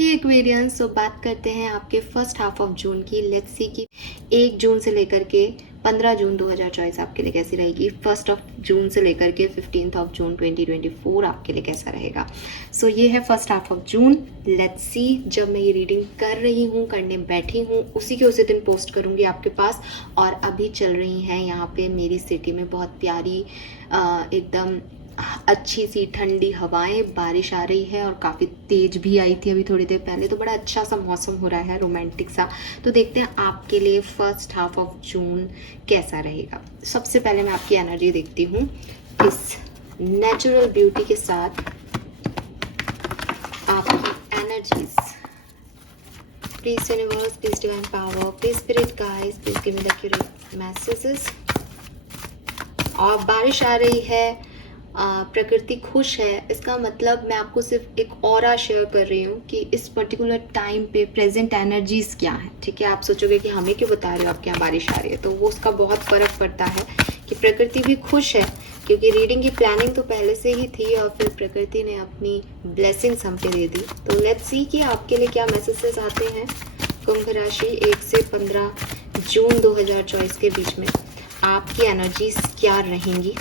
हे Aquarians, तो बात करते हैं आपके फर्स्ट हाफ ऑफ जून की। लेट्स सी कि 1 जून से लेकर के 15 जून 2024 आपके लिए कैसी रहेगी। 1 जून से लेकर के 15 जून 2024 आपके लिए कैसा रहेगा। सो ये है first half of June. Let's see, जब मैं ये रीडिंग कर रही हूँ, करने बैठी हूँ, उसी के उसी दिन पोस्ट करूँगी आपके पास। और अभी चल रही हैं यहाँ पे मेरी सिटी में बहुत प्यारी एकदम अच्छी सी ठंडी हवाएं, बारिश आ रही है और काफ़ी तेज भी आई थी अभी थोड़ी देर पहले। तो बड़ा अच्छा सा मौसम हो रहा है, रोमांटिक सा। तो देखते हैं आपके लिए फर्स्ट हाफ ऑफ जून कैसा रहेगा। सबसे पहले मैं आपकी एनर्जी देखती हूँ इस नेचुरल ब्यूटी के साथ। आपकी energies, please universe, please divine power, please spirit guys, please give me the accurate messages. और बारिश आ रही है, प्रकृति खुश है। इसका मतलब मैं आपको सिर्फ एक ऑरा शेयर कर रही हूँ कि इस पर्टिकुलर टाइम पे प्रेजेंट एनर्जीज क्या है। ठीक है, आप सोचोगे कि हमें क्यों बता रहे हो, आपके यहाँ बारिश आ रही है, तो वो उसका बहुत फर्क पड़ता है कि प्रकृति भी खुश है। क्योंकि रीडिंग की प्लानिंग तो पहले से ही थी और फिर प्रकृति ने अपनी ब्लेसिंग्स हम पे दे दी। तो लेट्स सी कि आपके लिए क्या मैसेजेस आते हैं। कुंभ राशि 1 से 15 जून 2024 के बीच में आपकी एनर्जीज क्या रहेंगी।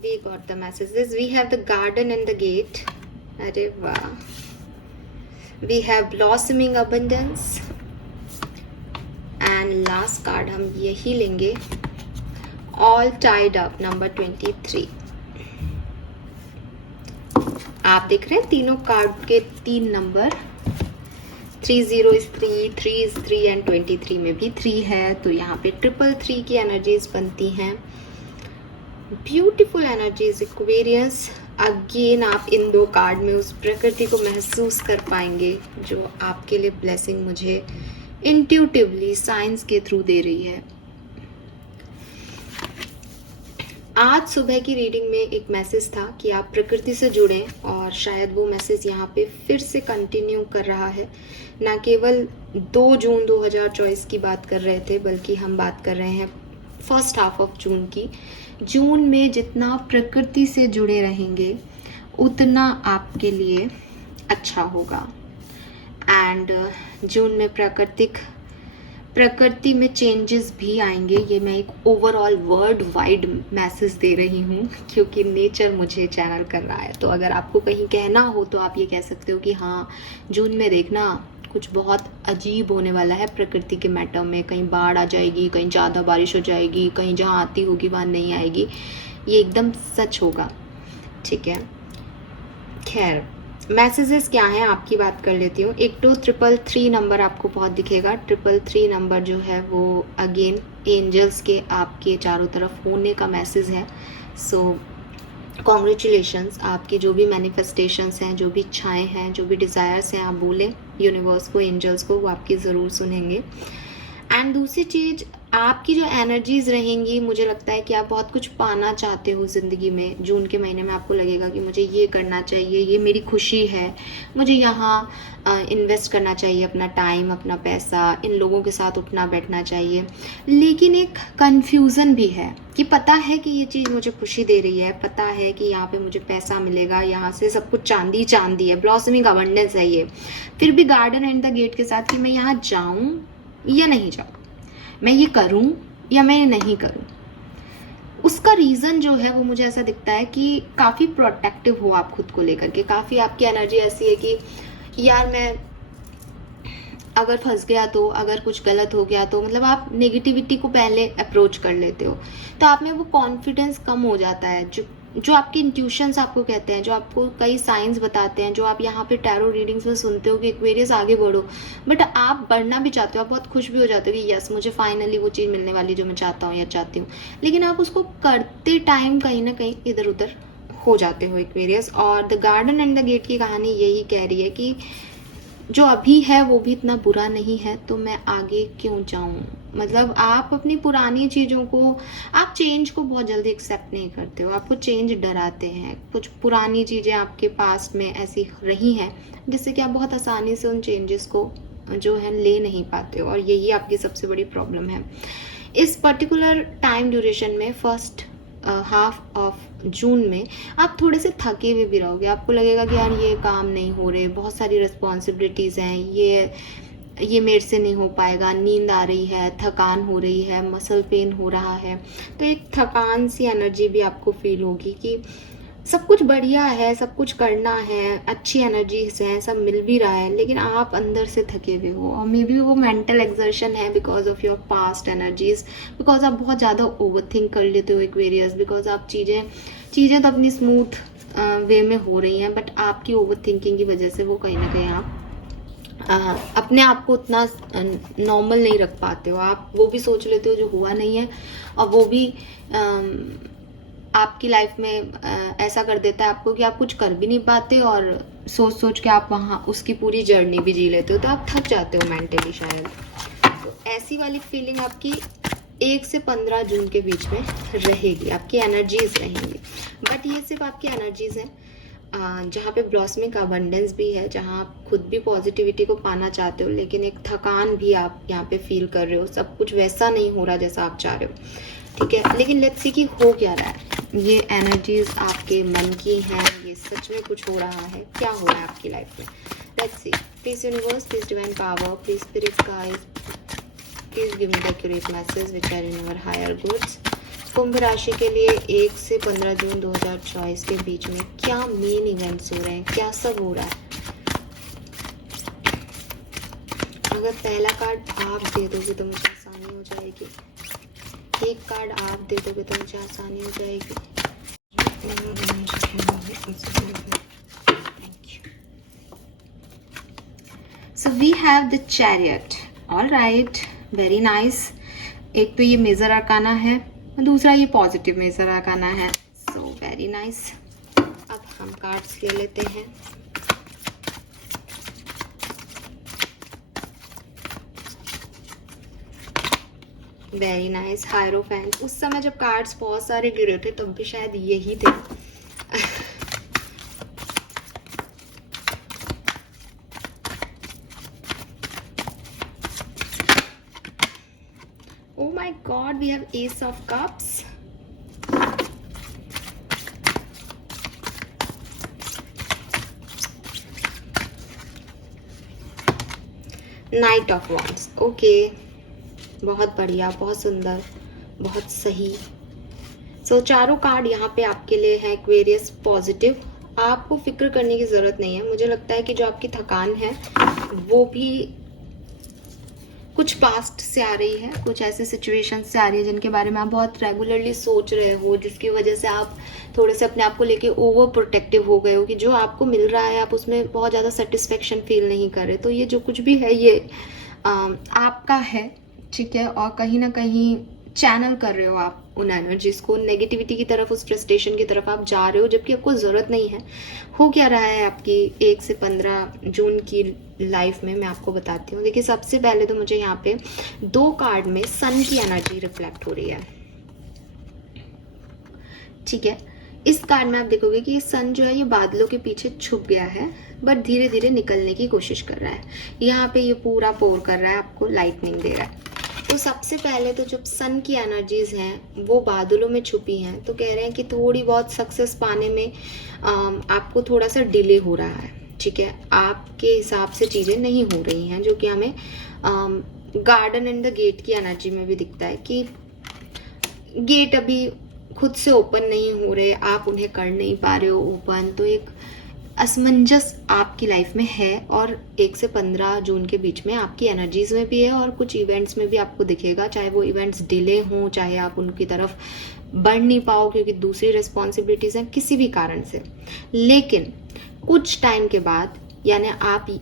We got the messages. We have the garden and the gate. अरे वाह। We have blossoming abundance. And last card हम यही लेंगे, all tied up, number 23. आप देख रहे हैं तीनों कार्ड के 3 नंबर। 30 is 3, 3 is 3 and 23 में भी 3 है। तो यहाँ पे 333 की एनर्जीज बनती हैं। Beautiful energies Aquarians. अगेन आप इन 2 कार्ड में उस प्रकृति को महसूस कर पाएंगे जो आपके लिए ब्लेसिंग मुझे इंट्यूटिवली साइंस के थ्रू दे रही है। आज सुबह की रीडिंग में एक मैसेज था कि आप प्रकृति से जुड़ें, और शायद वो मैसेज यहाँ पे फिर से कंटिन्यू कर रहा है। ना केवल 2 जून 2024 की बात कर रहे थे, बल्कि हम बात कर रहे हैं फर्स्ट हाफ ऑफ जून की। जून में जितना प्रकृति से जुड़े रहेंगे उतना आपके लिए अच्छा होगा। एंड जून में प्रकृति में चेंजेस भी आएंगे। ये मैं एक ओवरऑल वर्ल्ड वाइड मैसेज दे रही हूँ क्योंकि नेचर मुझे चैनल कर रहा है। तो अगर आपको कहीं कहना हो तो आप ये कह सकते हो कि हाँ, जून में देखना कुछ बहुत अजीब होने वाला है प्रकृति के मैटर में। कहीं बाढ़ आ जाएगी, कहीं ज़्यादा बारिश हो जाएगी, कहीं जहाँ आती होगी वहाँ नहीं आएगी। ये एकदम सच होगा। ठीक है, खैर मैसेजेस क्या हैं आपकी बात कर लेती हूँ। एक तो 333 नंबर आपको बहुत दिखेगा। 333 नंबर जो है वो अगेन एंजल्स के आपके चारों तरफ होने का मैसेज है। सो कॉन्ग्रेचुलेशंस। आपकी जो भी मैनिफेस्टेशंस हैं, जो भी इच्छाएं हैं, जो भी डिज़ायर्स हैं, आप बोलें यूनिवर्स को, एंजल्स को, वो आपकी ज़रूर सुनेंगे। एंड दूसरी चीज़, आपकी जो एनर्जीज रहेंगी, मुझे लगता है कि आप बहुत कुछ पाना चाहते हो ज़िंदगी में। जून के महीने में आपको लगेगा कि मुझे ये करना चाहिए, ये मेरी खुशी है, मुझे यहाँ इन्वेस्ट करना चाहिए अपना टाइम, अपना पैसा, इन लोगों के साथ उठना बैठना चाहिए। लेकिन एक कन्फ्यूज़न भी है कि पता है कि ये चीज़ मुझे खुशी दे रही है, पता है कि यहाँ पे मुझे पैसा मिलेगा, यहाँ से सब कुछ चांदी चांदी है, ब्लॉसमिंग अबंडेंस है ये। फिर भी गार्डन एंड द गेट के साथ कि मैं यहाँ जाऊँ या नहीं जाऊँ, मैं ये करूं या मैं नहीं करूं। उसका रीज़न जो है वो मुझे ऐसा दिखता है कि काफ़ी प्रोटेक्टिव हो आप खुद को लेकर के। काफ़ी आपकी एनर्जी ऐसी है कि यार मैं अगर फंस गया तो, अगर कुछ गलत हो गया तो, मतलब आप नेगेटिविटी को पहले अप्रोच कर लेते हो। तो आप में वो कॉन्फिडेंस कम हो जाता है। जो आपके इंट्यूशंस आपको कहते हैं, जो आपको कई साइंस बताते हैं, जो आप यहाँ पे टैरो रीडिंग्स में सुनते हो कि एक्वेरियस आगे बढ़ो, बट आप बढ़ना भी चाहते हो, आप बहुत खुश भी हो जाते हो कि यस मुझे फाइनली वो चीज़ मिलने वाली जो मैं चाहता हूँ या चाहती हूँ। लेकिन आप उसको करते टाइम कहीं ना कहीं इधर उधर हो जाते हो एक्वेरियस। और the garden and the gate की कहानी यही कह रही है कि जो अभी है वो भी इतना बुरा नहीं है, तो मैं आगे क्यों जाऊँ। मतलब आप अपनी पुरानी चीज़ों को, आप चेंज को बहुत जल्दी एक्सेप्ट नहीं करते हो, आपको चेंज डराते हैं। कुछ पुरानी चीज़ें आपके पास्ट में ऐसी रही हैं जिससे कि आप बहुत आसानी से उन चेंजेस को जो है ले नहीं पाते हो, और यही आपकी सबसे बड़ी प्रॉब्लम है। इस पर्टिकुलर टाइम ड्यूरेशन में फर्स्ट हाफ ऑफ जून में आप थोड़े से थके हुए भी रहोगे। आपको लगेगा कि यार ये काम नहीं हो रहे, बहुत सारी रिस्पॉन्सिबिलिटीज़ हैं, ये मेरे से नहीं हो पाएगा, नींद आ रही है, थकान हो रही है, मसल पेन हो रहा है। तो एक थकान सी एनर्जी भी आपको फील होगी कि सब कुछ बढ़िया है, सब कुछ करना है, अच्छी एनर्जीज हैं, सब मिल भी रहा है, लेकिन आप अंदर से थके हुए हो। और मे बी वो मेंटल एक्सर्शन है because of your past energies, because आप बहुत ज़्यादा ओवर थिंक कर लेते हो एक्वेरियस, बिकॉज आप चीज़ें तो अपनी स्मूथ वे में हो रही हैं, बट आपकी ओवर थिंकिंग की वजह से वो कहीं ना कहीं आप अपने आप को उतना नॉर्मल नहीं रख पाते हो। आप वो भी सोच लेते हो जो हुआ नहीं है, और वो भी आपकी लाइफ में ऐसा कर देता है आपको कि आप कुछ कर भी नहीं पाते, और सोच सोच के आप वहाँ उसकी पूरी जर्नी भी जी लेते हो, तो आप थक जाते हो मेंटली शायद। तो ऐसी वाली फीलिंग आपकी 1 से 15 जून के बीच में रहेगी, आपकी एनर्जीज रहेंगी। बट ये सिर्फ आपकी एनर्जीज हैं, जहाँ पे ब्लॉसमिंग अबंडेंस भी है, जहाँ आप खुद भी पॉजिटिविटी को पाना चाहते हो, लेकिन एक थकान भी आप यहाँ पे फील कर रहे हो, सब कुछ वैसा नहीं हो रहा जैसा आप चाह रहे हो, ठीक है। लेकिन लेट्स सी कि हो क्या रहा है। ये एनर्जीज आपके मन की हैं, ये सच में कुछ हो रहा है, क्या हो रहा है आपकी लाइफ में। Let's see, please universe, please divine power, please spirit guide, please give me the accurate message which are in your higher goods. कुंभ राशि के लिए 1 से 15 जून 2024 के बीच में क्या मेन इवेंट्स हो रहे हैं, क्या सब हो रहा है। अगर पहला कार्ड आप दे दोगे तो मुझे आसानी हो जाएगी, एक कार्ड आप दे दोगे तो मुझे आसानी हो जाएगी। So we have the chariot, all right, very nice. एक तो ये मेजर अरकाना है, दूसरा ये पॉजिटिव मेजर अरकाना है, सो वेरी नाइस। अब हम कार्ड्स ले लेते हैं। Very nice, hierophant. उस समय जब कार्ड्स बहुत सारे गिरे थे तब भी शायद यही थे। Oh my God, we have Ace of Cups. Knight of Wands. Okay. बहुत बढ़िया, बहुत सुंदर, बहुत सही। सो चारों कार्ड यहाँ पे आपके लिए है एक्वेरियस पॉजिटिव। आपको फिक्र करने की ज़रूरत नहीं है। मुझे लगता है कि जो आपकी थकान है वो भी कुछ पास्ट से आ रही है, कुछ ऐसे सिचुएशन से आ रही है जिनके बारे में आप बहुत रेगुलरली सोच रहे हो, जिसकी वजह से आप थोड़े से अपने आप को लेके ओवर प्रोटेक्टिव हो गए हो कि जो आपको मिल रहा है आप उसमें बहुत ज़्यादा सेटिस्फेक्शन फील नहीं कर रहे। तो ये जो कुछ भी है ये आपका है, ठीक है, और कहीं ना कहीं चैनल कर रहे हो आप उन एनर्जीज को, नेगेटिविटी की तरफ, उस फ्रस्ट्रेशन की तरफ आप जा रहे हो, जबकि आपको ज़रूरत नहीं है। हो क्या रहा है आपकी 1 से 15 जून की लाइफ में, मैं आपको बताती हूँ। देखिए, सबसे पहले तो मुझे यहाँ पे 2 कार्ड में सन की एनर्जी रिफ्लेक्ट हो रही है, ठीक है। इस कार्ड में आप देखोगे कि ये सन जो है ये बादलों के पीछे छुप गया है, बट धीरे धीरे निकलने की कोशिश कर रहा है। यहाँ पे ये पूरा पोर कर रहा है, आपको लाइटनिंग दे रहा है। तो सबसे पहले तो जब सन की एनर्जीज हैं वो बादलों में छुपी हैं, तो कह रहे हैं कि थोड़ी बहुत सक्सेस पाने में आपको थोड़ा सा डिले हो रहा है, ठीक है। आपके हिसाब से चीज़ें नहीं हो रही हैं, जो कि हमें गार्डन एंड द गेट की एनर्जी में भी दिखता है कि गेट अभी खुद से ओपन नहीं हो रहे, आप उन्हें कर नहीं पा रहे हो ओपन। तो एक असमंजस आपकी लाइफ में है, और 1 से 15 जून के बीच में आपकी एनर्जीज में भी है, और कुछ इवेंट्स में भी आपको दिखेगा, चाहे वो इवेंट्स डिले हों, चाहे आप उनकी तरफ बढ़ नहीं पाओ क्योंकि दूसरी रिस्पॉन्सिबिलिटीज हैं, किसी भी कारण से। लेकिन कुछ टाइम के बाद, यानी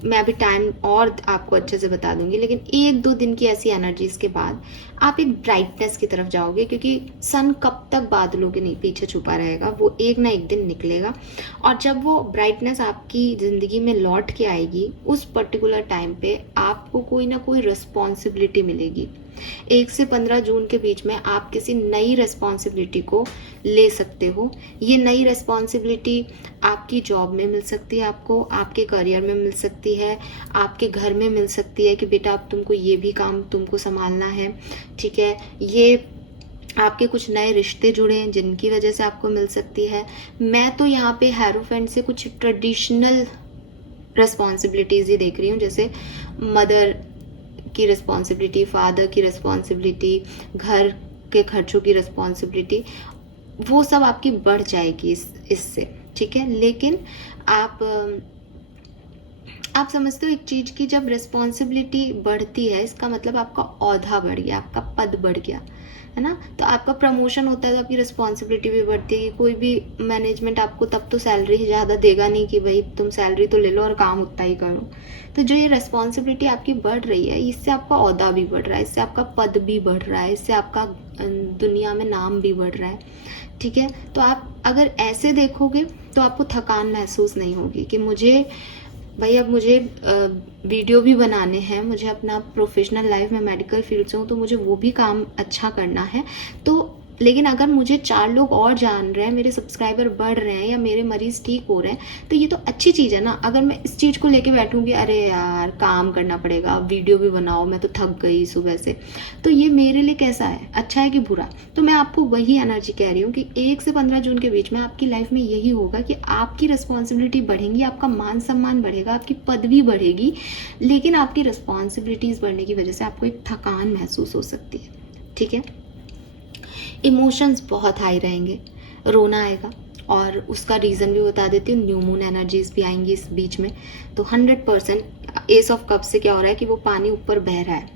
मैं अभी टाइम और आपको अच्छे से बता दूंगी, लेकिन 1-2 दिन की ऐसी एनर्जीज के बाद आप एक ब्राइटनेस की तरफ जाओगे, क्योंकि सन कब तक बादलों के पीछे छुपा रहेगा, वो एक ना एक दिन निकलेगा। और जब वो ब्राइटनेस आपकी जिंदगी में लौट के आएगी, उस पर्टिकुलर टाइम पे आपको कोई ना कोई रिस्पॉन्सिबिलिटी मिलेगी। 1 से 15 जून के बीच में आप किसी नई रिस्पॉन्सिबिलिटी को ले सकते हो। ये नई रिस्पॉन्सिबिलिटी आपकी जॉब में मिल सकती है, आपको आपके करियर में मिल सकती है, आपके घर में मिल सकती है कि बेटा अब तुमको ये भी काम तुमको संभालना है, ठीक है। ये आपके कुछ नए रिश्ते जुड़े हैं जिनकी वजह से आपको मिल सकती है। मैं तो यहाँ पे हेरोफेंट से कुछ ट्रेडिशनल रिस्पॉन्सिबिलिटीज़ ही देख रही हूँ, जैसे मदर की रिस्पॉन्सिबिलिटी, फादर की रिस्पॉन्सिबिलिटी, घर के खर्चों की रिस्पॉन्सिबिलिटी, वो सब आपकी बढ़ जाएगी इससे, ठीक है। लेकिन आप समझते हो एक चीज़ की जब रिस्पॉन्सिबिलिटी बढ़ती है इसका मतलब आपका ओहदा बढ़ गया, आपका पद बढ़ गया, है ना। तो आपका प्रमोशन होता है तो आपकी रिस्पॉन्सिबिलिटी भी बढ़ती है। कोई भी मैनेजमेंट आपको तब तो सैलरी ज़्यादा देगा नहीं कि भाई तुम सैलरी तो ले लो और काम उतना ही करो। तो जो ये रिस्पॉन्सिबिलिटी आपकी बढ़ रही है इससे आपका ओहदा भी बढ़ रहा है, इससे आपका पद भी बढ़ रहा है, इससे आपका दुनिया में नाम भी बढ़ रहा है, ठीक है। तो आप अगर ऐसे देखोगे तो आपको थकान महसूस नहीं होगी कि भाई अब मुझे वीडियो भी बनाने हैं, मुझे अपना प्रोफेशनल लाइफ में मेडिकल फील्ड से हूँ तो मुझे वो भी काम अच्छा करना है। तो लेकिन अगर मुझे 4 लोग और जान रहे हैं, मेरे सब्सक्राइबर बढ़ रहे हैं या मेरे मरीज ठीक हो रहे हैं तो ये तो अच्छी चीज़ है ना। अगर मैं इस चीज़ को लेके बैठूंगी, अरे यार काम करना पड़ेगा, वीडियो भी बनाओ, मैं तो थक गई सुबह से, तो ये मेरे लिए कैसा है, अच्छा है कि बुरा। तो मैं आपको वही एनर्जी कह रही हूँ कि 1 से 15 जून के बीच में आपकी लाइफ में यही होगा कि आपकी रिस्पॉन्सिबिलिटी बढ़ेंगी, आपका मान सम्मान बढ़ेगा, आपकी पदवी बढ़ेगी, लेकिन आपकी रिस्पॉन्सिबिलिटीज़ बढ़ने की वजह से आपको एक थकान महसूस हो सकती है, ठीक है। इमोशंस बहुत हाई रहेंगे, रोना आएगा, और उसका रीज़न भी बता देती हूँ, न्यू मून एनर्जीज भी आएंगी इस बीच में। तो 100% एस ऑफ कप से क्या हो रहा है कि वो पानी ऊपर बह रहा है,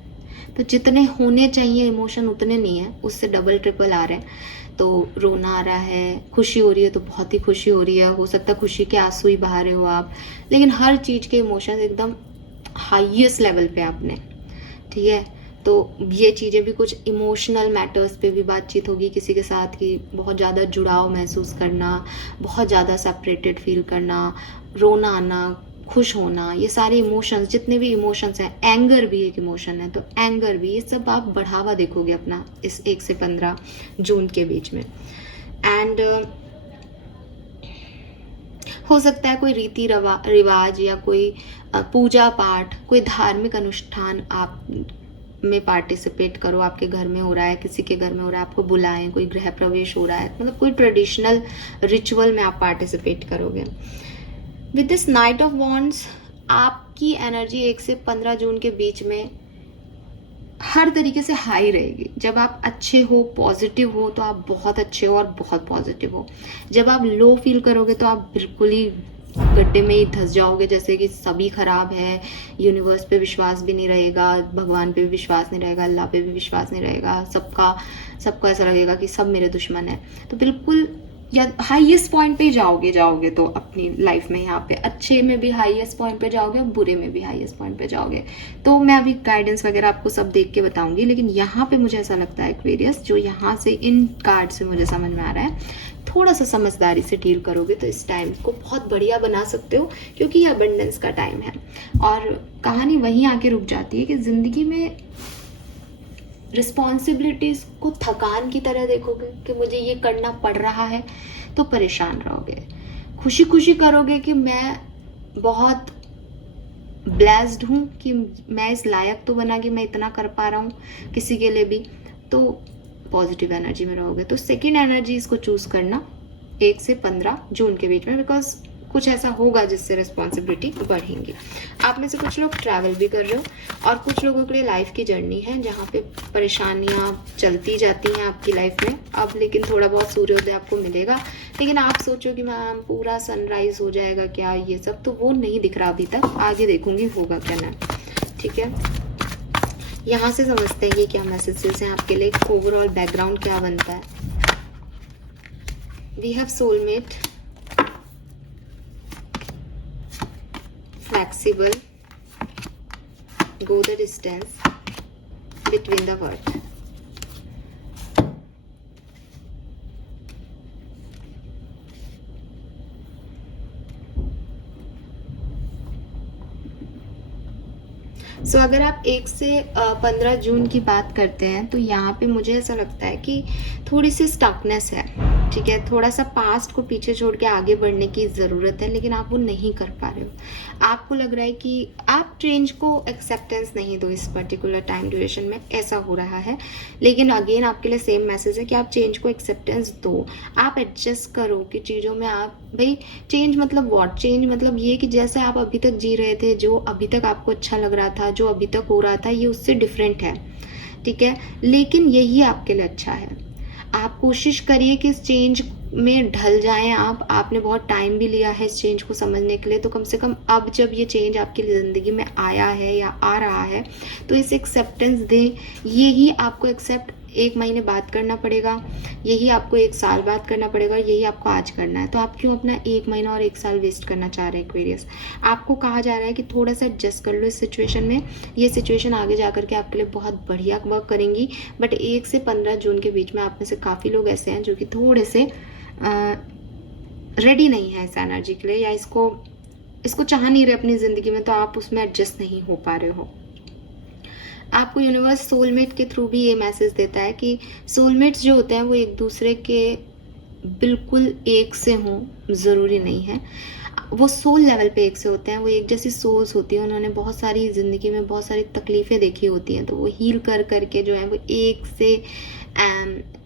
तो जितने होने चाहिए इमोशन उतने नहीं है, उससे डबल ट्रिपल आ रहे हैं। तो रोना आ रहा है, खुशी हो रही है तो बहुत ही खुशी हो रही है, हो सकता है खुशी के आंसू ही बहा रहे हो आप, लेकिन हर चीज़ के इमोशंस एकदम हाईएस्ट लेवल पे आपने, ठीक है। तो ये चीज़ें भी, कुछ इमोशनल मैटर्स पे भी बातचीत होगी किसी के साथ की, बहुत ज़्यादा जुड़ाव महसूस करना, बहुत ज़्यादा सेपरेटेड फील करना, रोना आना, खुश होना, ये सारे इमोशंस, जितने भी इमोशंस हैं, एंगर भी एक इमोशन है तो एंगर भी, ये सब आप बढ़ावा देखोगे अपना इस 1 से 15 जून के बीच में। एंड हो सकता है कोई रीति रिवाज या कोई पूजा पाठ, कोई धार्मिक अनुष्ठान आप में पार्टिसिपेट करो, आपके घर में हो रहा है, किसी के घर में हो रहा है, आपको बुलाएं, कोई गृह प्रवेश हो रहा है, मतलब कोई ट्रेडिशनल रिचुअल में आप पार्टिसिपेट करोगे। With this night of wands आपकी एनर्जी 1 से 15 जून के बीच में हर तरीके से हाई रहेगी। जब आप अच्छे हो, पॉजिटिव हो, तो आप बहुत अच्छे हो और बहुत पॉजिटिव हो। जब आप लो फील करोगे तो आप बिल्कुल ही गड्ढे में ही धंस जाओगे, जैसे कि सभी खराब है, यूनिवर्स पे विश्वास भी नहीं रहेगा, भगवान पे भी विश्वास नहीं रहेगा, अल्लाह पे भी विश्वास नहीं रहेगा, सबको ऐसा लगेगा कि सब मेरे दुश्मन है। तो बिल्कुल या हाईएस्ट पॉइंट पे जाओगे तो अपनी लाइफ में, यहाँ पे अच्छे में भी हाईएस्ट पॉइंट पे जाओगे और बुरे में भी हाईएस्ट पॉइंट पे जाओगे। तो मैं अभी गाइडेंस वगैरह आपको सब देख के बताऊंगी, लेकिन यहाँ पे मुझे ऐसा लगता है एक्वेरियस, जो यहाँ से इन कार्ड से मुझे समझ में आ रहा है, थोड़ा सा समझदारी से डील करोगे तो इस टाइम को बहुत बढ़िया बना सकते हो, क्योंकि ये अबंडेंस का टाइम है। और कहानी वहीं आके रुक जाती है कि जिंदगी में रिस्पॉन्सिबिलिटीज को थकान की तरह देखोगे कि मुझे ये करना पड़ रहा है तो परेशान रहोगे। खुशी खुशी करोगे कि मैं बहुत ब्लेस्ड हूँ कि मैं इस लायक तो बना कि मैं इतना कर पा रहा हूँ किसी के लिए भी, तो पॉजिटिव एनर्जी में रहोगे। तो सेकेंड एनर्जी इसको चूज करना 1 से 15 जून के बीच में, बिकॉज कुछ ऐसा होगा जिससे रिस्पॉन्सिबिलिटी बढ़ेंगी। आप में से कुछ लोग ट्रैवल भी कर रहे हो और कुछ लोगों के लिए लाइफ की जर्नी है जहाँ पे परेशानियाँ चलती जाती हैं आपकी लाइफ में। अब लेकिन थोड़ा बहुत सूर्योदय आपको मिलेगा, लेकिन आप सोचो कि मैम पूरा सनराइज हो जाएगा क्या, ये सब तो वो नहीं दिख रहा अभी तक, आगे देखूंगी होगा क्या ना, ठीक है। यहाँ से समझते हैं कि क्या मैसेजेस हैं आपके लिए, ओवरऑल बैकग्राउंड क्या बनता है। We have soulmate, flexible, go the distance between the words. So अगर आप 1 से 15 जून की बात करते हैं तो यहाँ पे मुझे ऐसा लगता है कि थोड़ी सी स्टकनेस है, ठीक है। थोड़ा सा पास्ट को पीछे छोड़ के आगे बढ़ने की ज़रूरत है, लेकिन आप वो नहीं कर पा रहे हो। आपको लग रहा है कि आप चेंज को एक्सेप्टेंस नहीं दो इस पर्टिकुलर टाइम ड्यूरेशन में, ऐसा हो रहा है। लेकिन अगेन आपके लिए सेम मैसेज है कि आप चेंज को एक्सेप्टेंस दो, आप एडजस्ट करो कि चीज़ों में आप भाई चेंज मतलब व्हाट, चेंज मतलब ये कि जैसे आप अभी तक जी रहे थे, जो अभी तक आपको अच्छा लग रहा था, जो अभी तक हो रहा था, ये उससे डिफरेंट है, ठीक है, लेकिन यही आपके लिए अच्छा है। आप कोशिश करिए कि इस चेंज में ढल जाएं आप। आपने बहुत टाइम भी लिया है इस चेंज को समझने के लिए, तो कम से कम अब जब ये चेंज आपकी ज़िंदगी में आया है या आ रहा है तो इसे एक्सेप्टेंस दें। यही आपको एक्सेप्ट 1 महीने बाद करना पड़ेगा, यही आपको 1 साल बाद करना पड़ेगा, यही आपको आज करना है। तो आप क्यों अपना 1 महीना और 1 साल वेस्ट करना चाह रहे हैं एक्वेरियस? आपको कहा जा रहा है कि थोड़ा सा एडजस्ट कर लो इस सिचुएशन में। ये सिचुएशन आगे जाकर के आपके लिए बहुत बढ़िया वर्क करेंगी, बट 1 से 15 जून के बीच में आप में से काफ़ी लोग ऐसे हैं जो कि थोड़े से रेडी नहीं है इस एनर्जी के लिए, या इसको चाह नहीं रहे अपनी ज़िंदगी में, तो आप उसमें एडजस्ट नहीं हो पा रहे हो। आपको यूनिवर्स सोलमेट के थ्रू भी ये मैसेज देता है कि सोलमेट्स जो होते हैं वो एक दूसरे के बिल्कुल एक से हों, ज़रूरी नहीं है। वो सोल लेवल पे एक से होते हैं, वो एक जैसी सोल्स होती हैं, उन्होंने बहुत सारी ज़िंदगी में बहुत सारी तकलीफ़ें देखी होती हैं, तो वो हील कर करके जो है वो एक से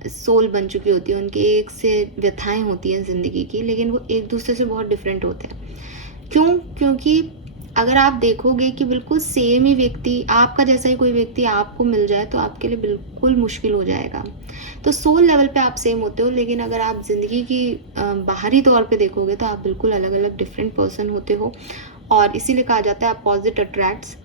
सोल बन चुकी होती है, उनकी एक से व्यथाएं होती हैं ज़िंदगी की, लेकिन वो एक दूसरे से बहुत डिफरेंट होते हैं। क्यों? क्योंकि अगर आप देखोगे कि बिल्कुल सेम ही व्यक्ति, आपका जैसा ही कोई व्यक्ति आपको मिल जाए तो आपके लिए बिल्कुल मुश्किल हो जाएगा। तो सोल लेवल पे आप सेम होते हो, लेकिन अगर आप ज़िंदगी की बाहरी तौर पे देखोगे तो आप बिल्कुल अलग अलग डिफरेंट पर्सन होते हो, और इसीलिए कहा जाता है अपोजिट अट्रैक्ट्स।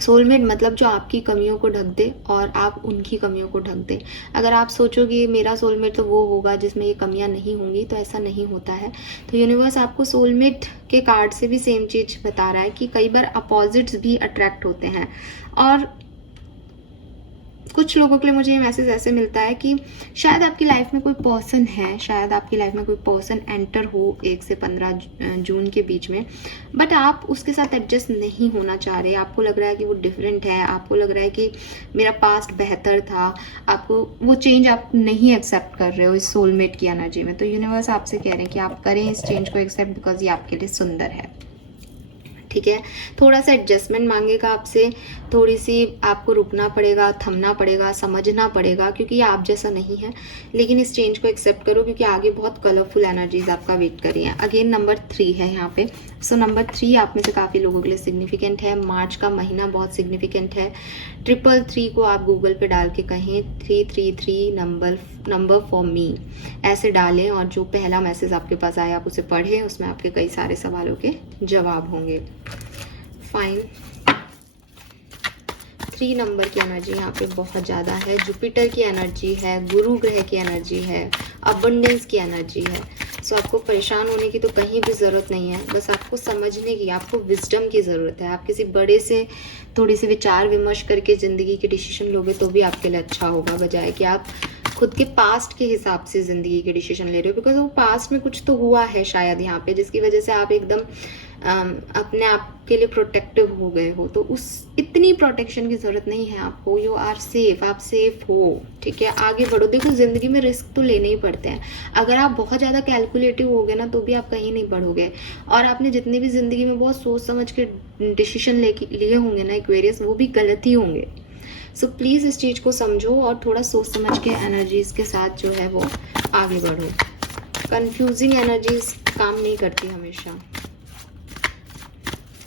सोलमेट मतलब जो आपकी कमियों को ढक दे और आप उनकी कमियों को ढक दे। अगर आप सोचोगे मेरा सोलमेट तो वो होगा जिसमें ये कमियां नहीं होंगी, तो ऐसा नहीं होता है। तो यूनिवर्स आपको सोलमेट के कार्ड से भी सेम चीज बता रहा है कि कई बार अपोजिट्स भी अट्रैक्ट होते हैं। और कुछ लोगों के लिए मुझे ये मैसेज ऐसे मिलता है कि शायद आपकी लाइफ में कोई पर्सन है, शायद आपकी लाइफ में कोई पर्सन एंटर हो 1 से 15 जून के बीच में, बट आप उसके साथ एडजस्ट नहीं होना चाह रहे। आपको लग रहा है कि वो डिफरेंट है, आपको लग रहा है कि मेरा पास्ट बेहतर था, आपको वो चेंज आप नहीं एक्सेप्ट कर रहे हो इस सोलमेट की एनर्जी में। तो यूनिवर्स आपसे कह रहे हैं कि आप करें इस चेंज को एक्सेप्ट, बिकॉज ये आपके लिए सुंदर है, ठीक है। थोड़ा सा एडजस्टमेंट मांगेगा आपसे, थोड़ी सी आपको रुकना पड़ेगा, थमना पड़ेगा, समझना पड़ेगा, क्योंकि ये आप जैसा नहीं है। लेकिन इस चेंज को एक्सेप्ट करो, क्योंकि आगे बहुत कलरफुल एनर्जीज आपका वेट कर रही हैं। अगेन नंबर 3 है यहाँ पे। सो नंबर 3 आप में से काफ़ी लोगों के लिए सिग्निफिकेंट है। मार्च का महीना बहुत सिग्निफिकेंट है। 333 को आप गूगल पे डाल के कहें 333 नंबर फॉर मी ऐसे डालें, और जो पहला मैसेज आपके पास आए आप उसे पढ़ें, उसमें आपके कई सारे सवालों के जवाब होंगे। फाइन। 3 नंबर की एनर्जी यहाँ पे बहुत ज़्यादा है। जुपिटर की एनर्जी है, गुरु ग्रह की एनर्जी है, अबंडेंस की एनर्जी है। सो आपको परेशान होने की तो कहीं भी ज़रूरत नहीं है, बस आपको समझने की, आपको विजडम की ज़रूरत है। आप किसी बड़े से थोड़ी सी विचार विमर्श करके ज़िंदगी के डिसीजन लोगे तो भी आपके लिए अच्छा होगा, बजाय कि आप खुद के पास्ट के हिसाब से ज़िंदगी के डिसीजन ले रहे हो। बिकॉज वो पास्ट में कुछ तो हुआ है शायद यहाँ पे, जिसकी वजह से आप एकदम अपने आप के लिए प्रोटेक्टिव हो गए हो। तो उस इतनी प्रोटेक्शन की ज़रूरत नहीं है आपको। यू आर सेफ, आप सेफ हो, ठीक है। आगे बढ़ो। देखो ज़िंदगी में रिस्क तो लेने ही पड़ते हैं। अगर आप बहुत ज़्यादा कैलकुलेटिव हो गए ना तो भी आप कहीं नहीं बढ़ोगे। और आपने जितने भी ज़िंदगी में बहुत सोच समझ के डिसीजन लिए होंगे ना एक्वेरियस, वो भी गलत ही होंगे। सो प्लीज़ इस चीज़ को समझो और थोड़ा सोच समझ के एनर्जीज़ के साथ जो है वो आगे बढ़ो। कंफ्यूजिंग एनर्जीज काम नहीं करती हमेशा,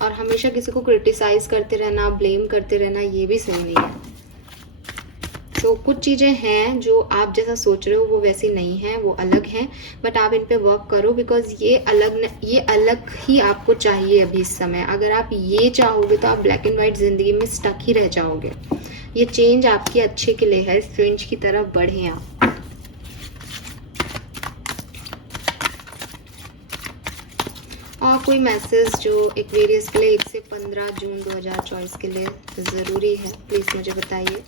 और हमेशा किसी को क्रिटिसाइज करते रहना, ब्लेम करते रहना, ये भी सही नहीं है। तो कुछ चीज़ें हैं जो आप जैसा सोच रहे हो वो वैसी नहीं है, वो अलग हैं, बट आप इन पे वर्क करो, बिकॉज ये अलग ही आपको चाहिए अभी इस समय। अगर आप ये चाहोगे तो आप ब्लैक एंड वाइट ज़िंदगी में स्टक ही रह जाओगे। ये चेंज आपके अच्छे के लिए है, इस चेंज की तरफ बढ़ें आप। और कोई मैसेज जो एक्वेरियस के लिए 1 से 15 जून 2024 के लिए ज़रूरी है, प्लीज़ मुझे बताइए।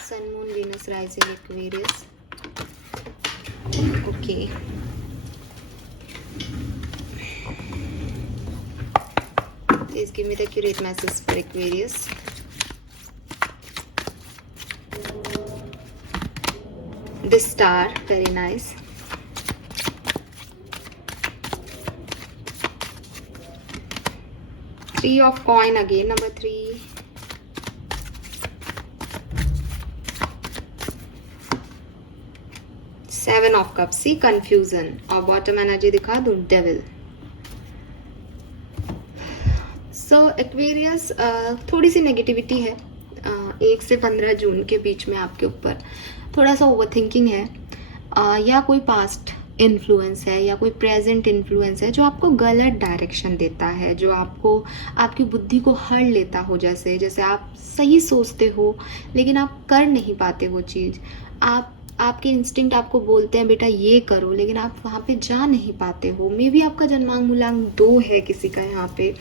Sun moon Venus rising Aquarius. Okay, please give me the accurate message for Aquarius. The star, very nice. 3 of coin again, number 3. 7 of cups, see confusion. और bottom energy दिखा दूँ, devil. So Aquarius, थोड़ी सी negativity है 1 से 15 जून के बीच में आपके ऊपर थोड़ा सा ओवर थिंकिंग है, या कोई पास्ट इन्फ्लुएंस है या कोई प्रेजेंट इन्फ्लुएंस है जो आपको गलत डायरेक्शन देता है, जो आपको आपकी बुद्धि को हर लेता हो। जैसे जैसे आप सही सोचते हो लेकिन आप कर नहीं पाते वो चीज़। आपके इंस्टिंक्ट आपको बोलते हैं बेटा ये करो, लेकिन आप वहाँ पे जा नहीं पाते हो। मे बी आपका जन्मांक मूलांक 2 है किसी का यहाँ पे,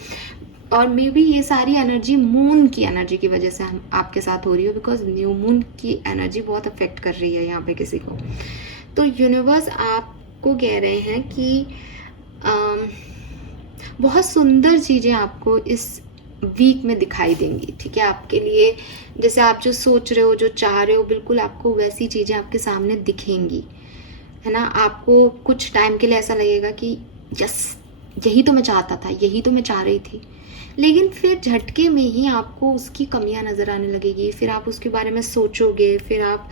और मे बी ये सारी एनर्जी मून की एनर्जी की वजह से हम आपके साथ हो रही हो, बिकॉज न्यू मून की एनर्जी बहुत अफेक्ट कर रही है यहाँ पे किसी को। तो यूनिवर्स आपको कह रहे हैं कि बहुत सुंदर चीज़ें आपको इस वीक में दिखाई देंगी, ठीक है। आपके लिए जैसे आप जो सोच रहे हो, जो चाह रहे हो, बिल्कुल आपको वैसी चीज़ें आपके सामने दिखेंगी, है ना। आपको कुछ टाइम के लिए ऐसा लगेगा कि यस यही तो मैं चाहता था, यही तो मैं चाह रही थी, लेकिन फिर झटके में ही आपको उसकी कमियां नज़र आने लगेगी। फिर आप उसके बारे में सोचोगे, फिर आप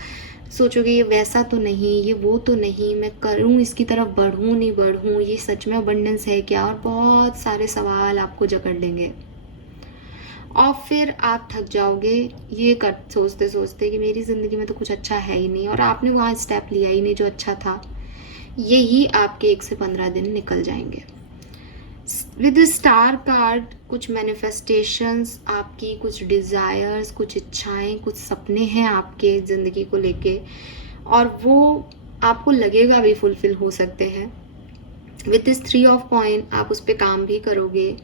सोचोगे ये वैसा तो नहीं, ये वो तो नहीं, मैं करूँ इसकी तरफ बढ़ूँ नहीं बढ़ूँ, ये सच में अबंडेंस है क्या, और बहुत सारे सवाल आपको जकड़ लेंगे। और फिर आप थक जाओगे ये सोचते सोचते कि मेरी ज़िंदगी में तो कुछ अच्छा है ही नहीं, और आपने वहाँ स्टेप लिया ही नहीं जो अच्छा था। यही आपके 1 से 15 दिन निकल जाएंगे। विद स्टार कार्ड कुछ मैनिफेस्टेशंस आपकी, कुछ डिज़ायर्स, कुछ इच्छाएं, कुछ सपने हैं आपके ज़िंदगी को लेके, और वो आपको लगेगा भी फुलफिल हो सकते हैं। विद दिस 3 ऑफ कॉइन आप उस पर काम भी करोगे,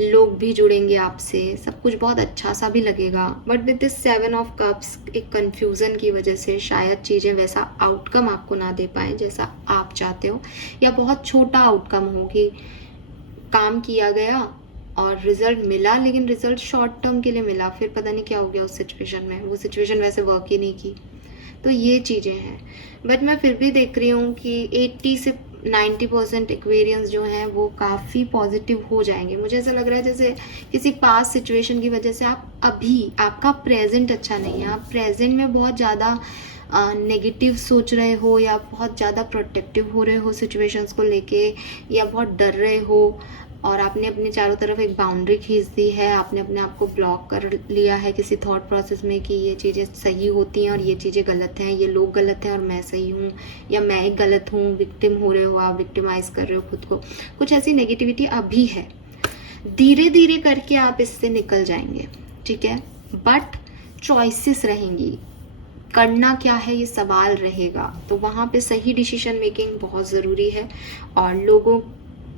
लोग भी जुड़ेंगे आपसे, सब कुछ बहुत अच्छा सा भी लगेगा। But with this 7 of cups एक कन्फ्यूज़न की वजह से शायद चीज़ें वैसा आउटकम आपको ना दे पाएँ जैसा आप चाहते हो, या बहुत छोटा आउटकम हो कि काम किया गया और रिजल्ट मिला, लेकिन रिजल्ट शॉर्ट टर्म के लिए मिला, फिर पता नहीं क्या हो गया उस सिचुएशन में, वो सिचुएशन वैसे वर्क ही नहीं की। तो ये चीज़ें हैं। बट मैं फिर भी देख रही हूँ कि 80 से 90% एक्वेरियंस जो हैं वो काफ़ी पॉजिटिव हो जाएंगे। मुझे ऐसा लग रहा है जैसे किसी पास्ट सिचुएशन की वजह से आप अभी, आपका प्रेजेंट अच्छा नहीं है, आप प्रेजेंट में बहुत ज़्यादा नेगेटिव सोच रहे हो, या बहुत ज़्यादा प्रोटेक्टिव हो रहे हो सिचुएशंस को लेके, या बहुत डर रहे हो, और आपने अपने चारों तरफ एक बाउंड्री खींच दी है, आपने अपने आप को ब्लॉक कर लिया है किसी थॉट प्रोसेस में कि ये चीज़ें सही होती हैं और ये चीज़ें गलत हैं, ये लोग गलत हैं और मैं सही हूँ, या मैं ही गलत हूँ। विक्टिम हो रहे हो आप, विक्टिमाइज कर रहे हो खुद को, कुछ ऐसी नेगेटिविटी अभी है। धीरे धीरे करके आप इससे निकल जाएंगे, ठीक है। बट चॉइसेस रहेंगी, करना क्या है ये सवाल रहेगा। तो वहाँ पे सही डिसीजन मेकिंग बहुत ज़रूरी है, और लोगों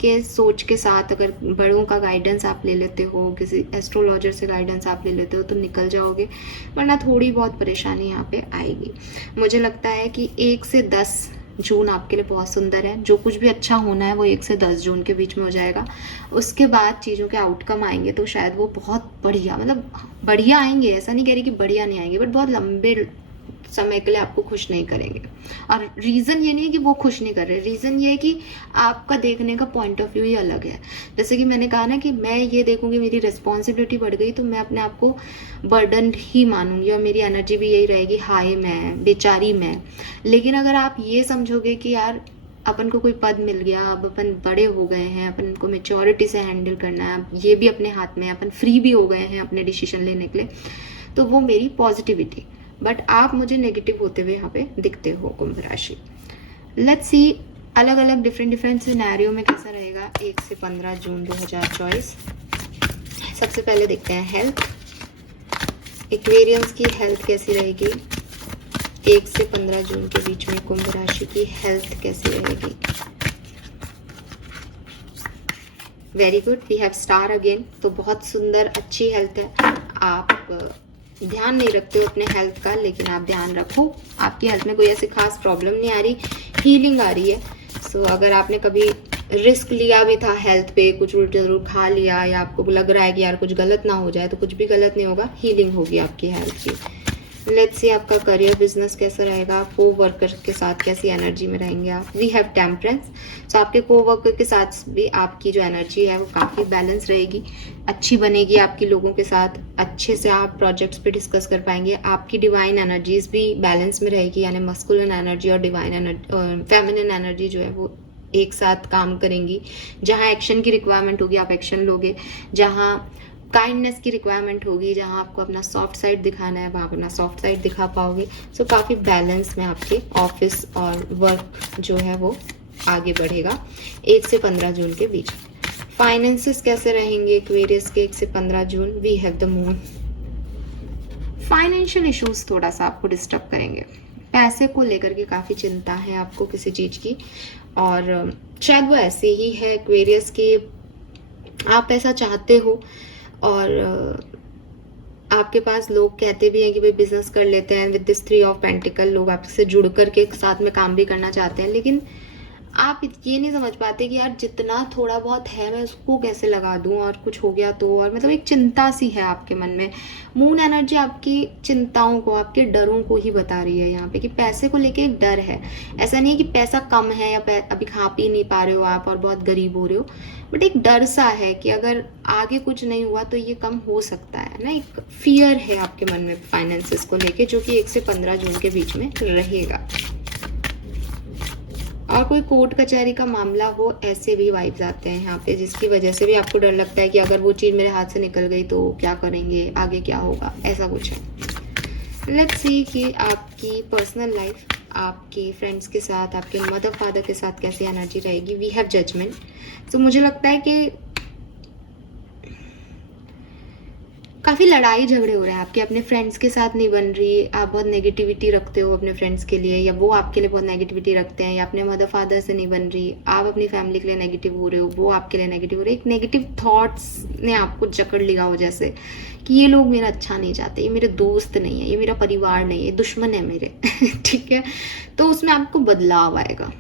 के सोच के साथ अगर बड़ों का गाइडेंस आप ले लेते हो, किसी एस्ट्रोलॉजर से गाइडेंस आप ले लेते हो तो निकल जाओगे, वरना थोड़ी बहुत परेशानी यहाँ पे आएगी। मुझे लगता है कि 1 से 10 जून आपके लिए बहुत सुंदर है। जो कुछ भी अच्छा होना है वो 1 से 10 जून के बीच में हो जाएगा। उसके बाद चीज़ों के आउटकम आएंगे तो शायद वो बहुत बढ़िया, मतलब बढ़िया आएंगे, ऐसा नहीं कह रही कि बढ़िया नहीं आएंगे, बट बहुत लंबे समय के लिए आपको खुश नहीं करेंगे। और रीज़न ये नहीं है कि वो खुश नहीं कर रहे, रीज़न ये है कि आपका देखने का पॉइंट ऑफ व्यू ही अलग है। जैसे कि मैंने कहा ना कि मैं ये देखूंगी मेरी रिस्पॉन्सिबिलिटी बढ़ गई तो मैं अपने आप को बर्डन ही मानूंगी, और मेरी एनर्जी भी यही रहेगी, हाय मैं, बेचारी मैं। लेकिन अगर आप ये समझोगे कि यार अपन को कोई पद मिल गया, अब अपन बड़े हो गए हैं, अपन को मेच्योरिटी से हैंडल करना है, अब ये भी अपने हाथ में है, अपन फ्री भी हो गए हैं अपने डिसीजन लेने के लिए, तो वो मेरी पॉजिटिविटी। बट आप मुझे नेगेटिव होते हुए यहाँ पे दिखते हो कुंभ राशि। लेट्स सी अलग अलग डिफरेंट सिनेरियो में कैसा रहेगा 1 से 15 जून 2024। सबसे पहले देखते हैं हेल्थ। एक्वेरियंस की हेल्थ कैसी रहेगी 1 से 15 जून के बीच में, कुंभ राशि की हेल्थ कैसी रहेगी। Very good, we have star again. तो बहुत सुंदर अच्छी हेल्थ है। आप ध्यान नहीं रखते हो अपने हेल्थ का, लेकिन आप ध्यान रखो, आपकी हेल्थ में कोई ऐसी खास प्रॉब्लम नहीं आ रही, हीलिंग आ रही है। सो अगर आपने कभी रिस्क लिया भी था हेल्थ पे, कुछ उल्टा जरूर खा लिया, या आपको लग रहा है कि यार कुछ गलत ना हो जाए, तो कुछ भी गलत नहीं होगा, हीलिंग होगी आपकी हेल्थ की। लेट्स सी आपका करियर बिजनेस कैसा रहेगा, को वर्कर के साथ कैसी एनर्जी में रहेंगे आप। वी हैव टेम्परेंस, सो आपके को वर्कर के साथ भी आपकी जो एनर्जी है वो काफ़ी बैलेंस रहेगी, अच्छी बनेगी आपकी लोगों के साथ, अच्छे से आप प्रोजेक्ट्स पे डिस्कस कर पाएंगे। आपकी डिवाइन एनर्जीज भी बैलेंस में रहेगी, यानी मस्कुलिन एनर्जी और डिवाइन एनर्जी, फेमिनिन एनर्जी जो है वो एक साथ काम करेंगी। जहाँ एक्शन की रिक्वायरमेंट होगी आप एक्शन लोगे, जहाँ काइंडनेस की रिक्वायरमेंट होगी, जहाँ आपको अपना सॉफ्ट साइड दिखाना है वहाँ अपना सॉफ्ट साइड दिखा पाओगे। सो काफ़ी बैलेंस में आपके ऑफिस और वर्क जो है वो आगे बढ़ेगा 1 से 15 जून के बीच। फाइनेंसेस कैसे रहेंगे एक्वेरियस के 1 से 15 जून? We have the moon. Financial issues थोड़ा सा आपको डिस्टर्ब करेंगे, पैसे को लेकर के काफ़ी चिंता है आपको किसी चीज़ की, और शायद वो ऐसे ही है एक्वेरियस के आप पैसा चाहते हो और आपके पास लोग कहते भी हैं कि भाई बिजनेस कर लेते हैं विद दिस 3 ऑफ पेंटिकल, लोग आपसे जुड़ करके साथ में काम भी करना चाहते हैं, लेकिन आप ये नहीं समझ पाते कि यार जितना थोड़ा बहुत है मैं उसको कैसे लगा दूं और कुछ हो गया तो, और मतलब एक चिंता सी है आपके मन में। मून एनर्जी आपकी चिंताओं को, आपके डरों को ही बता रही है यहाँ पे कि पैसे को लेके एक डर है। ऐसा नहीं है कि पैसा कम है या अभी खा पी नहीं पा रहे हो आप और बहुत गरीब हो रहे हो, बट एक डर सा है कि अगर आगे कुछ नहीं हुआ तो ये कम हो सकता है ना, एक फियर है आपके मन में फाइनेंसेस को लेके, जो कि 1 से 15 जून के बीच में रहेगा। और कोई कोर्ट कचहरी का मामला हो, ऐसे भी वाइब्स आते हैं यहाँ पे, जिसकी वजह से भी आपको डर लगता है कि अगर वो चीज़ मेरे हाथ से निकल गई तो क्या करेंगे, आगे क्या होगा, ऐसा कुछ है। लेट्स सी कि आपकी पर्सनल लाइफ, आपके फ्रेंड्स के साथ, आपके मदर फादर के साथ कैसी एनर्जी रहेगी। वी हैव जजमेंट, तो मुझे लगता है कि काफ़ी लड़ाई झगड़े हो रहे हैं आपके अपने फ्रेंड्स के साथ नहीं बन रही, आप बहुत नेगेटिविटी रखते हो अपने फ्रेंड्स के लिए, या वो आपके लिए बहुत नेगेटिविटी रखते हैं, या अपने मदर फादर से नहीं बन रही, आप अपनी फैमिली के लिए नेगेटिव हो रहे हो, वो आपके लिए नेगेटिव हो रहे। एक नेगेटिव थॉट्स ने आपको जकड़ लिया हो, जैसे कि ये लोग मेरा अच्छा नहीं चाहते, ये मेरे दोस्त नहीं है, ये मेरा परिवार नहीं है, ये दुश्मन है मेरे ठीक है, तो उसमें आपको बदलाव आएगा।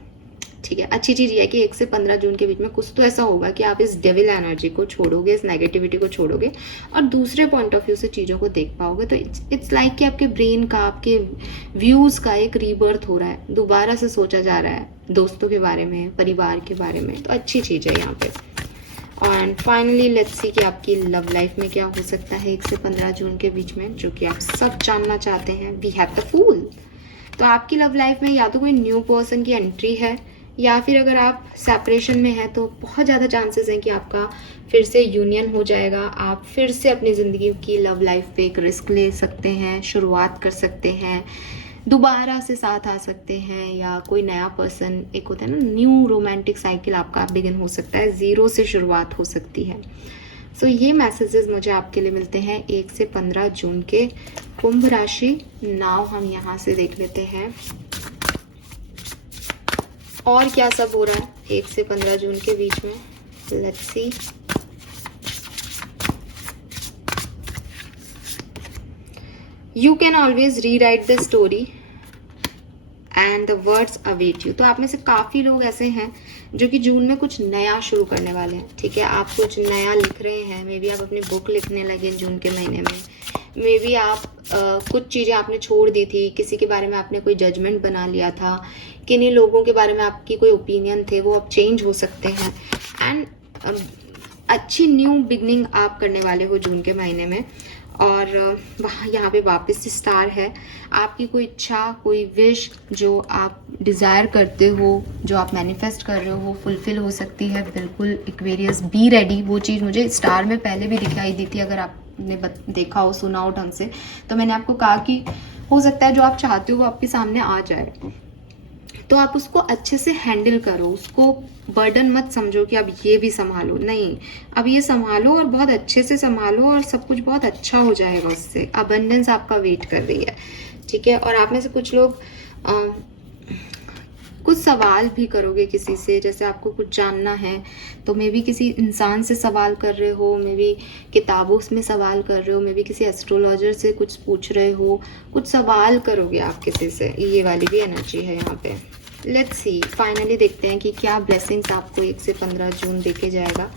ठीक है, अच्छी चीज़ ये है कि 1 से 15 जून के बीच में कुछ तो ऐसा होगा कि आप इस डेविल एनर्जी को छोड़ोगे, इस नेगेटिविटी को छोड़ोगे और दूसरे पॉइंट ऑफ व्यू से चीज़ों को देख पाओगे। तो इट्स लाइक कि आपके ब्रेन का, आपके व्यूज़ का एक रीबर्थ हो रहा है, दोबारा से सोचा जा रहा है दोस्तों के बारे में, परिवार के बारे में, तो अच्छी चीज़ है यहाँ पे। एंड फाइनली लेट्स सी कि आपकी लव लाइफ में क्या हो सकता है 1 से 15 जून के बीच में, जो कि आप सब जानना चाहते हैं। We have the fool. तो आपकी लव लाइफ में या तो कोई न्यू पर्सन की एंट्री है, या फिर अगर आप सेपरेशन में हैं तो बहुत ज़्यादा चांसेस हैं कि आपका फिर से यूनियन हो जाएगा, आप फिर से अपनी ज़िंदगी की लव लाइफ पे एक रिस्क ले सकते हैं, शुरुआत कर सकते हैं, दोबारा से साथ आ सकते हैं, या कोई नया पर्सन, एक होता है ना न्यू रोमांटिक साइकिल आपका बिगिन हो सकता है, ज़ीरो से शुरुआत हो सकती है। सो ये मैसेजेस मुझे आपके लिए मिलते हैं 1 से 15 जून के। कुंभ राशि, नाउ हम यहाँ से देख लेते हैं और क्या सब हो रहा है 1 से 15 जून के बीच में। Let's C. You can always rewrite the story and the words await you. तो आप में से काफ़ी लोग ऐसे हैं जो कि जून में कुछ नया शुरू करने वाले हैं। ठीक है, आप कुछ नया लिख रहे हैं, मे बी आप अपनी बुक लिखने लगे जून के महीने में, मे बी आप कुछ चीज़ें आपने छोड़ दी थी, किसी के बारे में आपने कोई जजमेंट बना लिया था, किन्हीं लोगों के बारे में आपकी कोई ओपिनियन थे, वो अब चेंज हो सकते हैं। एंड अच्छी न्यू बिगनिंग आप करने वाले हो जून के महीने में। और वहाँ यहाँ पे वापस से स्टार है। आपकी कोई इच्छा, कोई विश जो आप डिज़ायर करते हो, जो आप मैनिफेस्ट कर रहे हो, वो फुलफिल हो सकती है। बिल्कुल एक्वेरियस, बी रेडी। वो चीज़ मुझे स्टार में पहले भी दिखाई दी थी, अगर आपने देखा हो, सुना हो ढंग से, तो मैंने आपको कहा कि हो सकता है जो आप चाहते हो वो आपके सामने आ जाए, तो आप उसको अच्छे से हैंडल करो, उसको बर्डन मत समझो कि अब ये भी संभालो, नहीं, अब ये संभालो और बहुत अच्छे से संभालो और सब कुछ बहुत अच्छा हो जाएगा उससे। अबंडेंस आपका वेट कर रही है। ठीक है, और आप में से कुछ लोग कुछ सवाल भी करोगे किसी से, जैसे आपको कुछ जानना है तो मे बी किसी इंसान से सवाल कर रहे हो, मे बी किताबों में सवाल कर रहे हो, मे बी किसी एस्ट्रोलॉजर से कुछ पूछ रहे हो, कुछ सवाल करोगे आप किसी से। ये वाली भी एनर्जी है यहाँ पे। लेट्स सी, फाइनली देखते हैं कि क्या ब्लेसिंग्स आपको 1 से 15 जून देके जाएगा।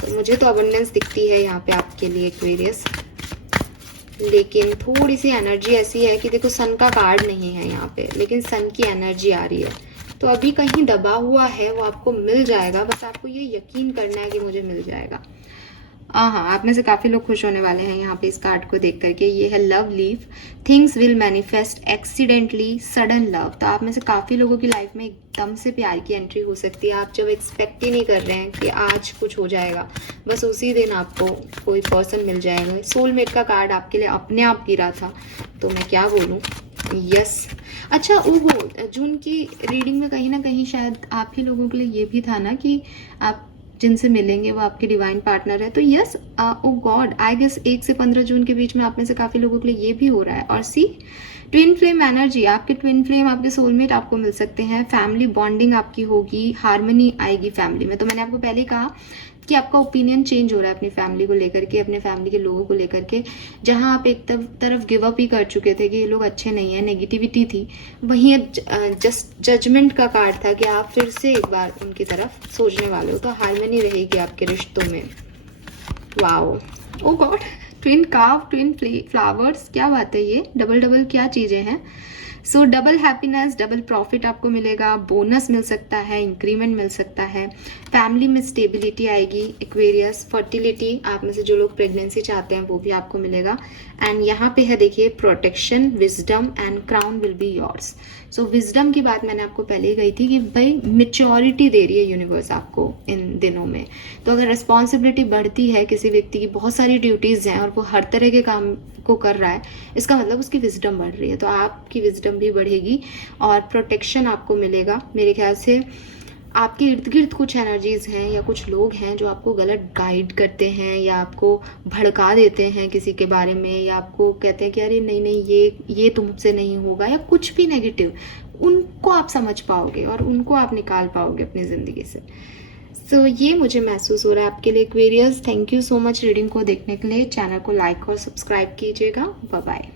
तो मुझे तो अबंडेंस दिखती है यहाँ पे आपके लिए एक्वेरियस। लेकिन थोड़ी सी एनर्जी ऐसी है कि देखो सन का कार्ड नहीं है यहाँ पे, लेकिन सन की एनर्जी आ रही है। तो अभी कहीं दबा हुआ है, वो आपको मिल जाएगा, बस आपको ये यकीन करना है कि मुझे मिल जाएगा। हाँ, आप में से काफ़ी लोग खुश होने वाले हैं यहाँ पे इस कार्ड को देख करके। ये है love leaf, things will manifest accidentally, sudden love. तो आप में से काफ़ी लोगों की लाइफ में एकदम से प्यार की एंट्री हो सकती है। आप जब एक्सपेक्ट ही नहीं कर रहे हैं कि आज कुछ हो जाएगा, बस उसी दिन आपको कोई पर्सन मिल जाएगा। सोलमेट का कार्ड आपके लिए अपने आप गिरा था, तो मैं क्या बोलूँ। यस, अच्छा ओहो, जून की रीडिंग में कहीं ना कहीं शायद आप ही लोगों के लिए ये भी था ना कि आप जिनसे मिलेंगे वो आपके डिवाइन पार्टनर है। तो yes, oh God, I guess 1 से 15 जून के बीच में आप में से काफ़ी लोगों के लिए ये भी हो रहा है। और सी, ट्विन फ्लेम एनर्जी, आपके ट्विन फ्लेम, आपके सोलमेट आपको मिल सकते हैं। फैमिली बॉन्डिंग आपकी होगी, हार्मनी आएगी फैमिली में। तो मैंने आपको पहले कहा कि आपका ओपिनियन चेंज हो रहा है अपनी फैमिली को लेकर के, अपने फैमिली के लोगों को लेकर के। जहां आप एक तरफ गिव अप ही कर चुके थे कि ये लोग अच्छे नहीं है, नेगेटिविटी थी, वहीं अब जस्ट जजमेंट का कार्ड था कि आप फिर से एक बार उनकी तरफ सोचने वाले हो। तो हार्मनी रहेगी आपके रिश्तों में। वाओ, ओ गॉड, ट्विन काव, ट्विन फ्लावर्स, क्या बात है, ये डबल डबल क्या चीज़ें हैं। सो डबल हैप्पीनेस, डबल प्रॉफिट आपको मिलेगा, बोनस मिल सकता है, इंक्रीमेंट मिल सकता है, फैमिली में स्टेबिलिटी आएगी। एक्वेरियस, फर्टिलिटी, आप में से जो लोग प्रेगनेंसी चाहते हैं वो भी आपको मिलेगा। एंड यहाँ पे है देखिए protection, wisdom and crown will be yours. So wisdom की बात मैंने आपको पहले ही कही थी कि भाई मेच्योरिटी दे रही है यूनिवर्स आपको इन दिनों में। तो अगर रिस्पॉन्सिबिलिटी बढ़ती है, किसी व्यक्ति की बहुत सारी ड्यूटीज़ हैं और वो हर तरह के काम को कर रहा है, इसका मतलब उसकी विजडम बढ़ रही है। तो आपकी विजडम भी बढ़ेगी और प्रोटेक्शन आपको मिलेगा। मेरे ख्याल से आपके इर्द गिर्द कुछ एनर्जीज हैं या कुछ लोग हैं जो आपको गलत गाइड करते हैं या आपको भड़का देते हैं किसी के बारे में, या आपको कहते हैं कि अरे नहीं नहीं ये तुमसे नहीं होगा, या कुछ भी नेगेटिव, उनको आप समझ पाओगे और उनको आप निकाल पाओगे अपनी ज़िंदगी से। सो ये मुझे महसूस हो रहा है आपके लिए Aquarius. Thank you so much reading को देखने के लिए। चैनल को लाइक और सब्सक्राइब कीजिएगा। Bye bye.